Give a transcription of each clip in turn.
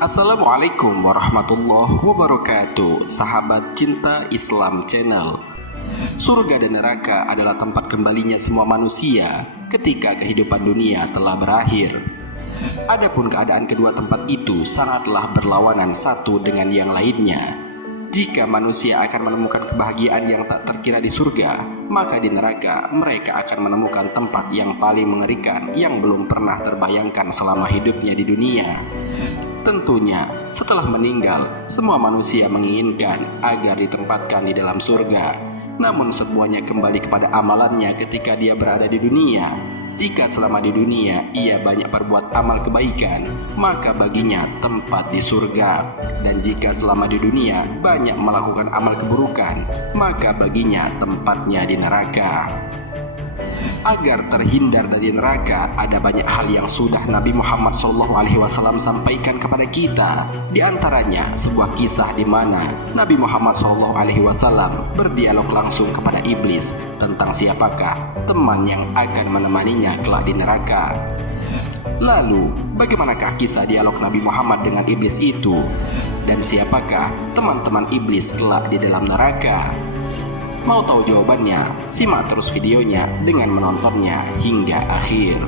Assalamualaikum warahmatullahi wabarakatuh, sahabat cinta Islam Channel. Surga dan neraka adalah tempat kembalinya semua manusia ketika kehidupan dunia telah berakhir. Adapun keadaan kedua tempat itu sangatlah berlawanan satu dengan yang lainnya. Jika manusia akan menemukan kebahagiaan yang tak terkira di surga, maka di neraka mereka akan menemukan tempat yang paling mengerikan yang belum pernah terbayangkan selama hidupnya di dunia. Tentunya, setelah meninggal, semua manusia menginginkan agar ditempatkan di dalam surga. Namun semuanya kembali kepada amalannya ketika dia berada di dunia. Jika selama di dunia ia banyak berbuat amal kebaikan, maka baginya tempat di surga. Dan jika selama di dunia banyak melakukan amal keburukan, maka baginya tempatnya di neraka. Agar terhindar dari neraka, ada banyak hal yang sudah Nabi Muhammad SAW sampaikan kepada kita. Di antaranya sebuah kisah di mana Nabi Muhammad SAW berdialog langsung kepada iblis tentang siapakah teman yang akan menemaninya kelak di neraka. Lalu, bagaimanakah kisah dialog Nabi Muhammad dengan iblis itu? Dan siapakah teman-teman iblis kelak di dalam neraka? Mau tahu jawabannya? Simak terus videonya dengan menontonnya hingga akhir.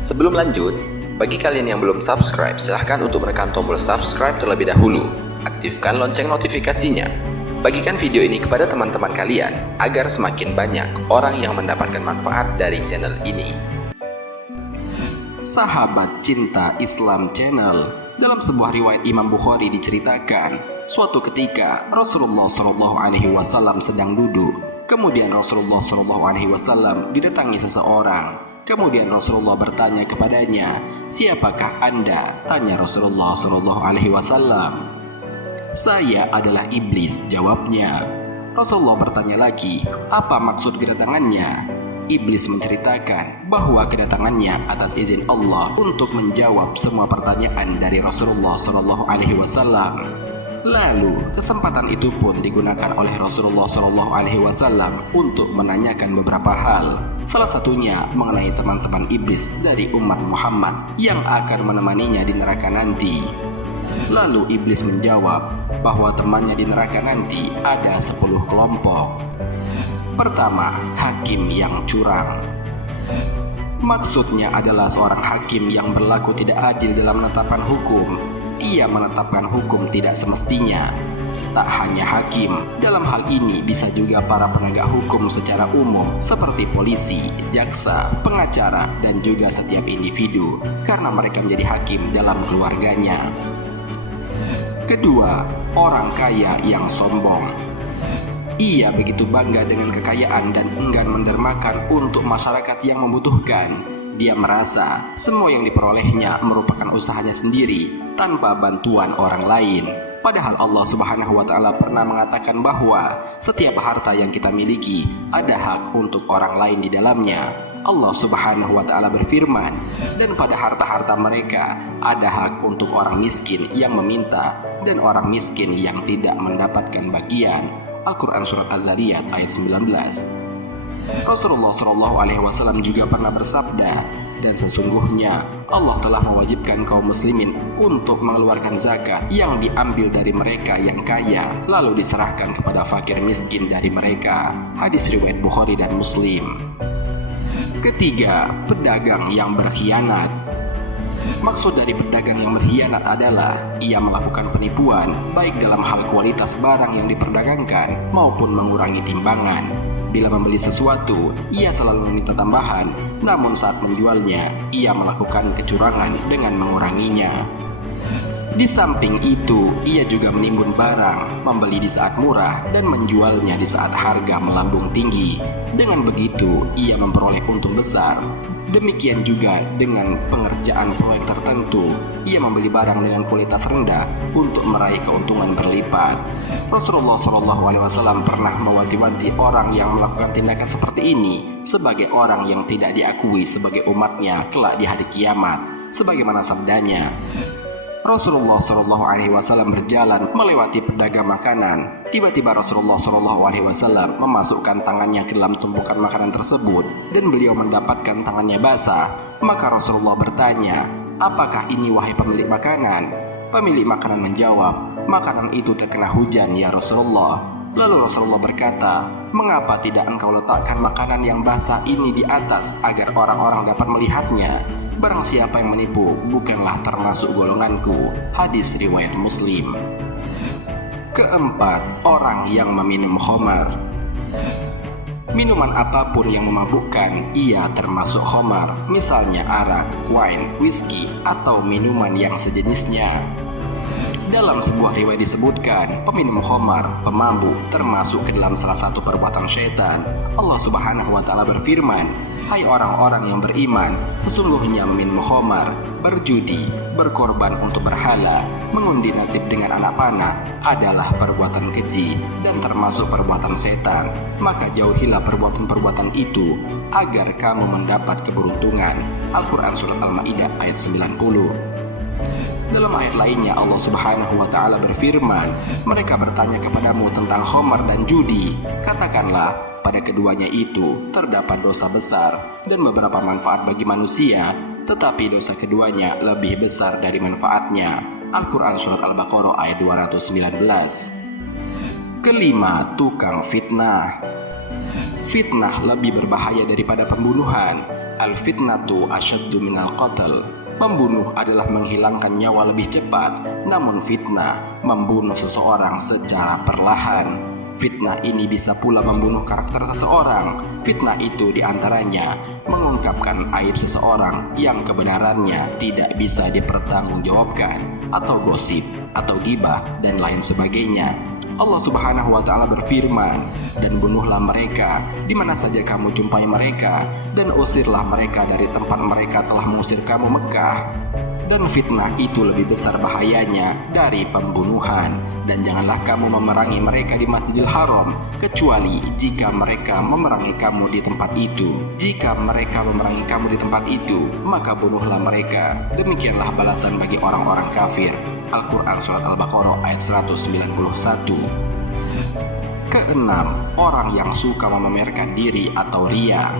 Sebelum lanjut, bagi kalian yang belum subscribe, silahkan untuk menekan tombol subscribe terlebih dahulu. Aktifkan lonceng notifikasinya. Bagikan video ini kepada teman-teman kalian, agar semakin banyak orang yang mendapatkan manfaat dari channel ini. Sahabat cinta Islam Channel, dalam sebuah riwayat Imam Bukhari diceritakan, suatu ketika Rasulullah SAW sedang duduk. Kemudian Rasulullah SAW didatangi seseorang. Kemudian Rasulullah bertanya kepadanya, "Siapakah Anda?" Tanya Rasulullah SAW. "Saya adalah iblis," jawabnya. Rasulullah bertanya lagi, "Apa maksud kedatangannya?" Iblis menceritakan bahwa kedatangannya atas izin Allah untuk menjawab semua pertanyaan dari Rasulullah SAW. Lalu kesempatan itu pun digunakan oleh Rasulullah SAW untuk menanyakan beberapa hal. Salah satunya mengenai teman-teman iblis dari umat Muhammad yang akan menemaninya di neraka nanti. Lalu iblis menjawab bahwa temannya di neraka nanti ada 10 kelompok. Pertama, hakim yang curang. Maksudnya adalah seorang hakim yang berlaku tidak adil dalam menetapkan hukum. Ia menetapkan hukum tidak semestinya. Tak hanya hakim, dalam hal ini bisa juga para penegak hukum secara umum seperti polisi, jaksa, pengacara, dan juga setiap individu, karena mereka menjadi hakim dalam keluarganya. Kedua, orang kaya yang sombong. Ia begitu bangga dengan kekayaan dan enggan mendermakan untuk masyarakat yang membutuhkan. Dia merasa semua yang diperolehnya merupakan usahanya sendiri tanpa bantuan orang lain. Padahal Allah Subhanahu wa Ta'ala pernah mengatakan bahwa setiap harta yang kita miliki ada hak untuk orang lain di dalamnya. Allah Subhanahu wa Ta'ala berfirman, "Dan pada harta-harta mereka ada hak untuk orang miskin yang meminta dan orang miskin yang tidak mendapatkan bagian." Al-Quran Surat Az-Zariyat ayat 19. Rasulullah SAW juga pernah bersabda, "Dan sesungguhnya Allah telah mewajibkan kaum muslimin untuk mengeluarkan zakat yang diambil dari mereka yang kaya, lalu diserahkan kepada fakir miskin dari mereka." Hadis riwayat Bukhari dan Muslim. Ketiga, pedagang yang berkhianat. Maksud dari pedagang yang berkhianat adalah ia melakukan penipuan baik dalam hal kualitas barang yang diperdagangkan maupun mengurangi timbangan. Bila membeli sesuatu, ia selalu meminta tambahan, namun saat menjualnya, ia melakukan kecurangan dengan menguranginya. Di samping itu, ia juga menimbun barang, membeli di saat murah dan menjualnya di saat harga melambung tinggi. Dengan begitu, ia memperoleh untung besar. Demikian juga dengan pengerjaan proyek tertentu, ia membeli barang dengan kualitas rendah untuk meraih keuntungan berlipat. Rasulullah SAW pernah mewanti-wanti orang yang melakukan tindakan seperti ini sebagai orang yang tidak diakui sebagai umatnya kelak di hari kiamat. Sebagaimana sabdanya, Rasulullah SAW berjalan melewati pedagang makanan. Tiba-tiba Rasulullah SAW memasukkan tangannya ke dalam tumpukan makanan tersebut dan beliau mendapatkan tangannya basah. Maka Rasulullah bertanya, apakah ini wahai pemilik makanan? Pemilik makanan menjawab, makanan itu terkena hujan ya Rasulullah. Lalu Rasulullah berkata, mengapa tidak engkau letakkan makanan yang basah ini di atas agar orang-orang dapat melihatnya? Barang siapa yang menipu bukanlah termasuk golonganku. Hadis riwayat Muslim. Keempat, orang yang meminum khamar. Minuman apapun yang memabukkan, ia termasuk khamar, misalnya arak, wine, whisky, atau minuman yang sejenisnya. Dalam sebuah riwayat disebutkan, peminum khamar, pemabuk, termasuk ke dalam salah satu perbuatan syaitan. Allah Subhanahu wa Ta'ala berfirman, hai orang-orang yang beriman, sesungguhnya meminum khamar, berjudi, berkorban untuk berhala, mengundi nasib dengan anak panah adalah perbuatan keji dan termasuk perbuatan setan. Maka jauhilah perbuatan-perbuatan itu agar kamu mendapat keberuntungan. Al-Quran Surat Al-Ma'idah ayat 90. Dalam ayat lainnya Allah Subhanahu wa Ta'ala berfirman, mereka bertanya kepadamu tentang khamar dan judi. Katakanlah, pada keduanya itu terdapat dosa besar dan beberapa manfaat bagi manusia, tetapi dosa keduanya lebih besar dari manfaatnya. Al-Quran Surat Al-Baqarah ayat 219. Kelima, tukang fitnah. Fitnah lebih berbahaya daripada pembunuhan. Al-fitnatu asyaddu minal qatl. Membunuh adalah menghilangkan nyawa lebih cepat, namun fitnah membunuh seseorang secara perlahan. Fitnah ini bisa pula membunuh karakter seseorang. Fitnah itu diantaranya mengungkapkan aib seseorang yang kebenarannya tidak bisa dipertanggungjawabkan, atau gosip, atau ghibah, dan lain sebagainya. Allah Subhanahu wa Ta'ala berfirman, dan bunuhlah mereka di mana saja kamu jumpai mereka, dan usirlah mereka dari tempat mereka telah mengusir kamu Mekah. Dan fitnah itu lebih besar bahayanya dari pembunuhan. Dan janganlah kamu memerangi mereka di Masjidil Haram, kecuali jika mereka memerangi kamu di tempat itu. Jika mereka memerangi kamu di tempat itu, maka bunuhlah mereka. Demikianlah balasan bagi orang-orang kafir. Al-Quran Surat Al-Baqarah ayat 191. Keenam, orang yang suka memamerkan diri atau riya.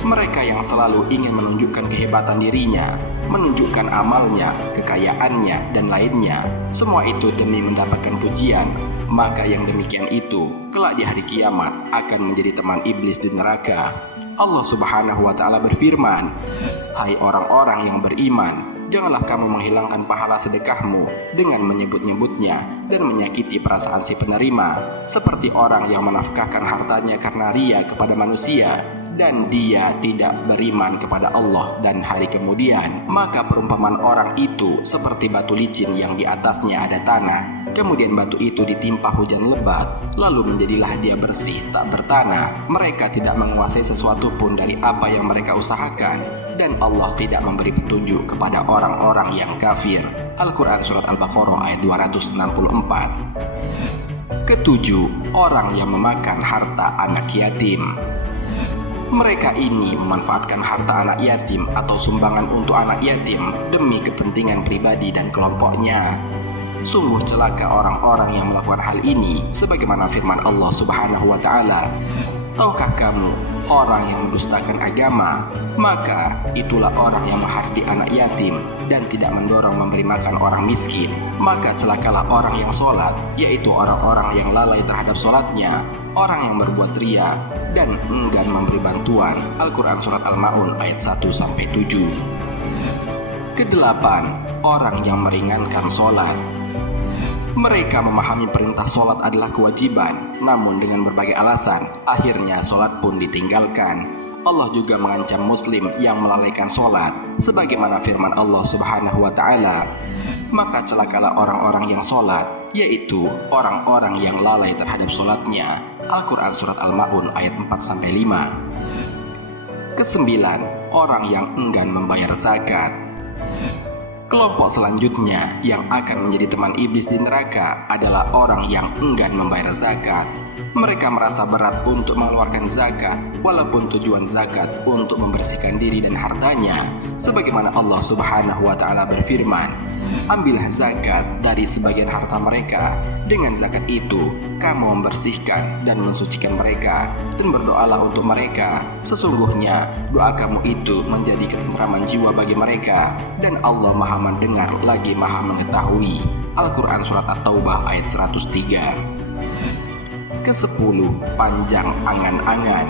Mereka yang selalu ingin menunjukkan kehebatan dirinya, menunjukkan amalnya, kekayaannya, dan lainnya, semua itu demi mendapatkan pujian, maka yang demikian itu kelak di hari kiamat akan menjadi teman iblis di neraka. Allah Subhanahu wa Ta'ala berfirman, hai orang-orang yang beriman, janganlah kamu menghilangkan pahala sedekahmu dengan menyebut-nyebutnya dan menyakiti perasaan si penerima, seperti orang yang menafkahkan hartanya karena riya kepada manusia, dan dia tidak beriman kepada Allah dan hari kemudian. Maka perumpamaan orang itu seperti batu licin yang di atasnya ada tanah. Kemudian batu itu ditimpa hujan lebat, lalu menjadilah dia bersih tak bertanah. Mereka tidak menguasai sesuatu pun dari apa yang mereka usahakan, dan Allah tidak memberi petunjuk kepada orang-orang yang kafir. Al-Quran Surat Al-Baqarah ayat 264. Ketujuh, orang yang memakan harta anak yatim. Mereka ini memanfaatkan harta anak yatim atau sumbangan untuk anak yatim demi kepentingan pribadi dan kelompoknya. Sungguh celaka orang-orang yang melakukan hal ini, sebagaimana firman Allah Subhanahu wa Ta'ala, tahukah kamu orang yang mendustakan agama, maka itulah orang yang menghardi anak yatim dan tidak mendorong memberi makan orang miskin. Maka celakalah orang yang sholat, yaitu orang-orang yang lalai terhadap sholatnya, orang yang berbuat riya dan enggan memberi bantuan. Al-Quran Surat Al-Ma'un ayat 1-7. Kedelapan, orang yang meringankan sholat. Mereka memahami perintah sholat adalah kewajiban, namun dengan berbagai alasan, akhirnya sholat pun ditinggalkan. Allah juga mengancam muslim yang melalaikan sholat, sebagaimana firman Allah Subhanahu wa Ta'ala, maka celakalah orang-orang yang sholat, yaitu orang-orang yang lalai terhadap sholatnya. Al-Quran Surat Al-Ma'un ayat 4-5. Kesembilan, orang yang enggan membayar zakat. Kelompok selanjutnya yang akan menjadi teman iblis di neraka adalah orang yang enggan membayar zakat. Mereka merasa berat untuk mengeluarkan zakat, walaupun tujuan zakat untuk membersihkan diri dan hartanya. Sebagaimana Allah Subhanahu wa Ta'ala berfirman, "Ambillah zakat dari sebagian harta mereka. Dengan zakat itu, kamu membersihkan dan mensucikan mereka, dan berdoalah untuk mereka. Sesungguhnya doa kamu itu menjadi ketentraman jiwa bagi mereka, dan Allah Maha mendengar lagi Maha mengetahui." Al-Quran Surat At-Taubah ayat 103. Ke-10, panjang angan-angan.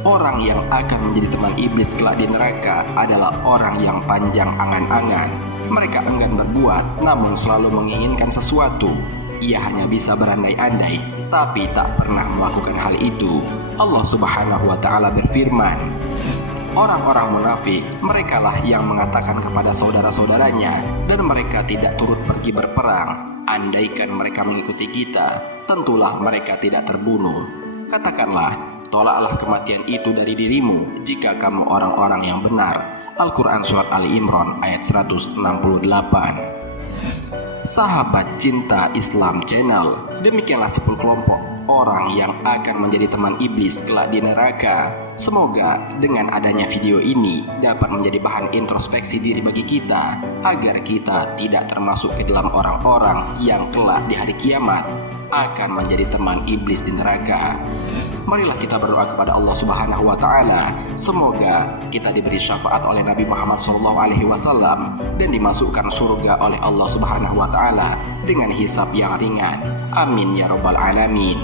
Orang yang akan menjadi teman iblis kelak di neraka adalah orang yang panjang angan-angan. Mereka enggan berbuat, namun selalu menginginkan sesuatu. Ia hanya bisa berandai-andai, tapi tak pernah melakukan hal itu. Allah Subhanahu wa Ta'ala berfirman, "Orang-orang munafik, merekalah yang mengatakan kepada saudara-saudaranya, dan mereka tidak turut pergi berperang. Andaikan mereka mengikuti kita, tentulah mereka tidak terbunuh. Katakanlah, tolaklah kematian itu dari dirimu jika kamu orang-orang yang benar." Al-Quran Surat Ali Imran ayat 168. Sahabat Cinta Islam Channel, demikianlah 10 kelompok orang yang akan menjadi teman iblis kelak di neraka. Semoga dengan adanya video ini dapat menjadi bahan introspeksi diri bagi kita, agar kita tidak termasuk ke dalam orang-orang yang kelak di hari kiamat akan menjadi teman iblis di neraka. Marilah kita berdoa kepada Allah Subhanahu wa Ta'ala, semoga kita diberi syafaat oleh Nabi Muhammad SAW dan dimasukkan surga oleh Allah Subhanahu wa Ta'ala dengan hisab yang ringan. Amin ya rabbal alamin.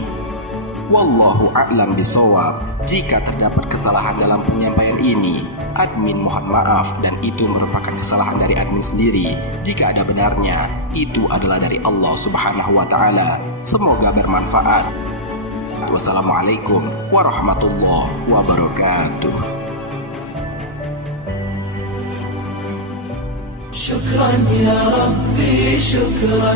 Wallahu a'lam bishawab. Jika terdapat kesalahan dalam penyampaian ini, admin mohon maaf, dan itu merupakan kesalahan dari admin sendiri. Jika ada benarnya, itu adalah dari Allah Subhanahu wa Ta'ala. Semoga bermanfaat. Wassalamualaikum warahmatullahi wabarakatuh. شكرا يا ربي شكرا